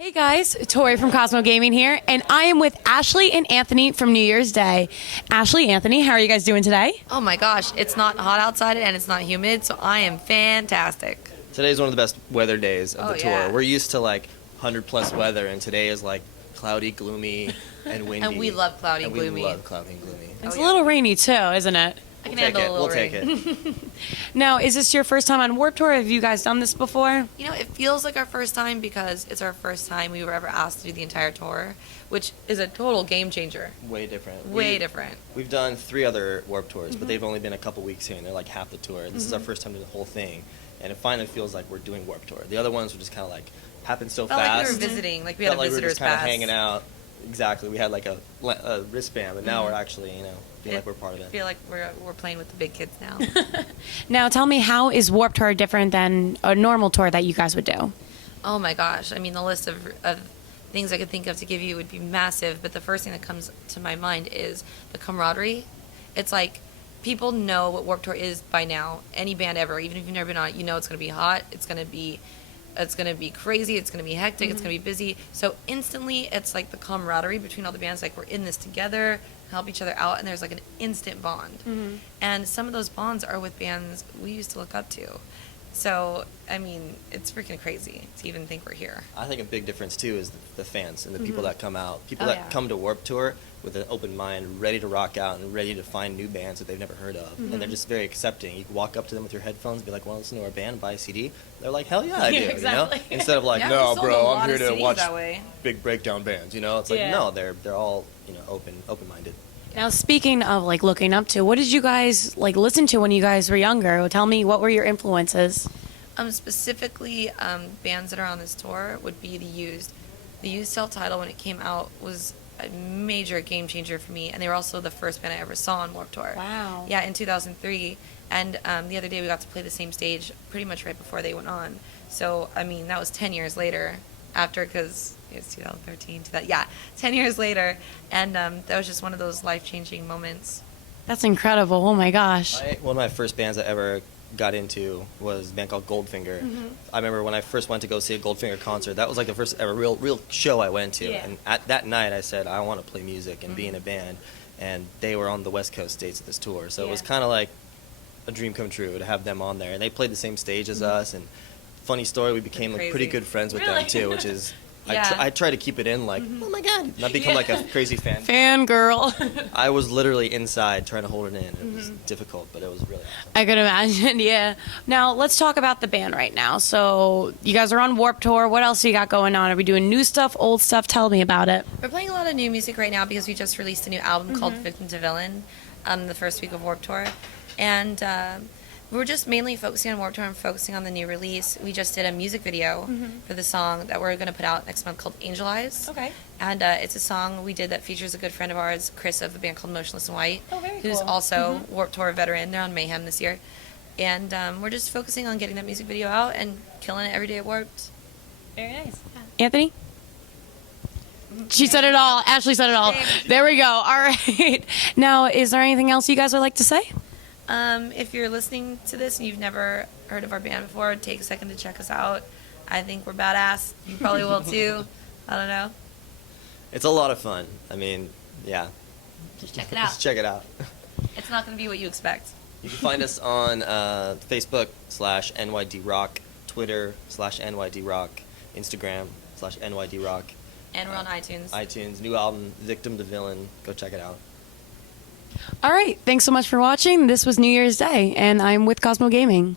Hey guys, Tory from Cosmo Gaming here, and I am with Ashley and Anthony from New Year's Day. Ashley, Anthony, how are you guys doing today? Oh my gosh, it's not hot outside and it's not humid, so I am fantastic. Today's one of the best weather days of the tour. Yeah. We're used to like 100+ weather, and today is like cloudy, gloomy, and windy. And we love cloudy, and gloomy. We love cloudy and gloomy. It's yeah. a little rainy too, isn't it? I can We'll take handle it. a little We'll rain. take it. Now, is this your first time on Warped Tour? Have you guys done this before? You know, it feels like our first time because it's our first time we were ever asked to do the entire tour, which is a total game changer. Way different. Way different. We've done 3 other Warp Tours, but they've only been a couple weeks here, and they're like half the tour. This is our first time doing the whole thing, and it finally feels like we're doing Warp Tour. The other ones were just kind of like happened so Felt fast. like we were visiting, like we had Felt a like we were visitor's just kind of pass. hanging out. Exactly. We had like a wristband, but now we're actually, feel like we're part of I it. feel like we're playing with the big kids now. Now, tell me, how is Warped Tour different than a normal tour that you guys would do? Oh my gosh, I mean, the list of things I could think of to give you would be massive, but the first thing that comes to my mind is the camaraderie. It's like people know what Warped Tour is by now. Any band ever, even if you've never been on it, you know it's going to be hot, it's going to be crazy, it's going to be hectic, it's going to be busy. So instantly, it's like the camaraderie between all the bands, like we're in this together, help each other out, and there's like an instant bond. And some of those bonds are with bands we used to look up to. So, I mean, it's freaking crazy to even think we're here. I think a big difference too is the fans and the people that come out. People Oh, that yeah. come to Warped Tour with an open mind, ready to rock out and ready to find new bands that they've never heard of. And they're just very accepting. You can walk up to them with your headphones and be like, "Want to listen to our band? Buy a CD?" They're like, "Hell yeah, I do." Yeah, You know? exactly. Instead of like, Yeah, we "No, sold a bro, lot I'm here of to CDs watch that way. big breakdown bands." You know, it's like Yeah. no, they're all open-minded. Now, speaking of like looking up to, what did you guys like listen to when you guys were younger? Tell me, what were your influences? Specifically, bands that are on this tour would be The Used. The Used self-title, when it came out, was a major game changer for me, and they were also the first band I ever saw on Warped Tour. Wow. Yeah, in 2003. And the other day we got to play the same stage pretty much right before they went on. So, I mean, that was 10 years later after, because it was 2013. 10 years later. And that was just one of those life-changing moments. That's incredible. Oh my gosh. One of my first bands I ever got into was a band called Goldfinger. I remember when I first went to go see a Goldfinger concert, that was like the first ever real show I went to. Yeah. And at that night I said, I want to play music and be in a band. And they were on the West Coast states of this tour. So it was Yeah. kind of like a dream come true to have them on there. And they played the same stage as us. And funny story, we became like pretty crazy. good friends with Really? them too, which is, Yeah. I try to keep it in like, oh my God, not become like a crazy fan. Fangirl. I was literally inside trying to hold it in. It was difficult, but it was really awesome. I could imagine, yeah. Now, let's talk about the band right now. So, you guys are on Warped Tour. What else do you got going on? Are we doing new stuff, old stuff? Tell me about it. We're playing a lot of new music right now because we just released a new album called Victim to Villain the first week of Warped Tour. And we're just mainly focusing on Warped Tour and focusing on the new release. We just did a music video for the song that we're going to put out next month called Angel Eyes. Okay. And it's a song we did that features a good friend of ours, Chris, of a band called Motionless in White, Oh, very who's cool. also Warped Tour veteran. They're on Mayhem this year. And we're just focusing on getting that music video out and killing it every day at Warped. Very nice. Anthony? She said it all. Ashley said it all. There we go. All right. Now, is there anything else you guys would like to say? If you're listening to this and you've never heard of our band before, take a second to check us out. I think we're badass. You probably will too. I don't know. It's a lot of fun. I mean, yeah. Just check it out. Just check it out. It's not going to be what you expect. You can find us on Facebook/NYDRock, Twitter/NYDRock, Instagram/NYDRock, And we're on iTunes. iTunes, new album, Victim to Villain. Go check it out. All right. Thanks so much for watching. This was New Year's Day, and I'm with Cosmo Gaming.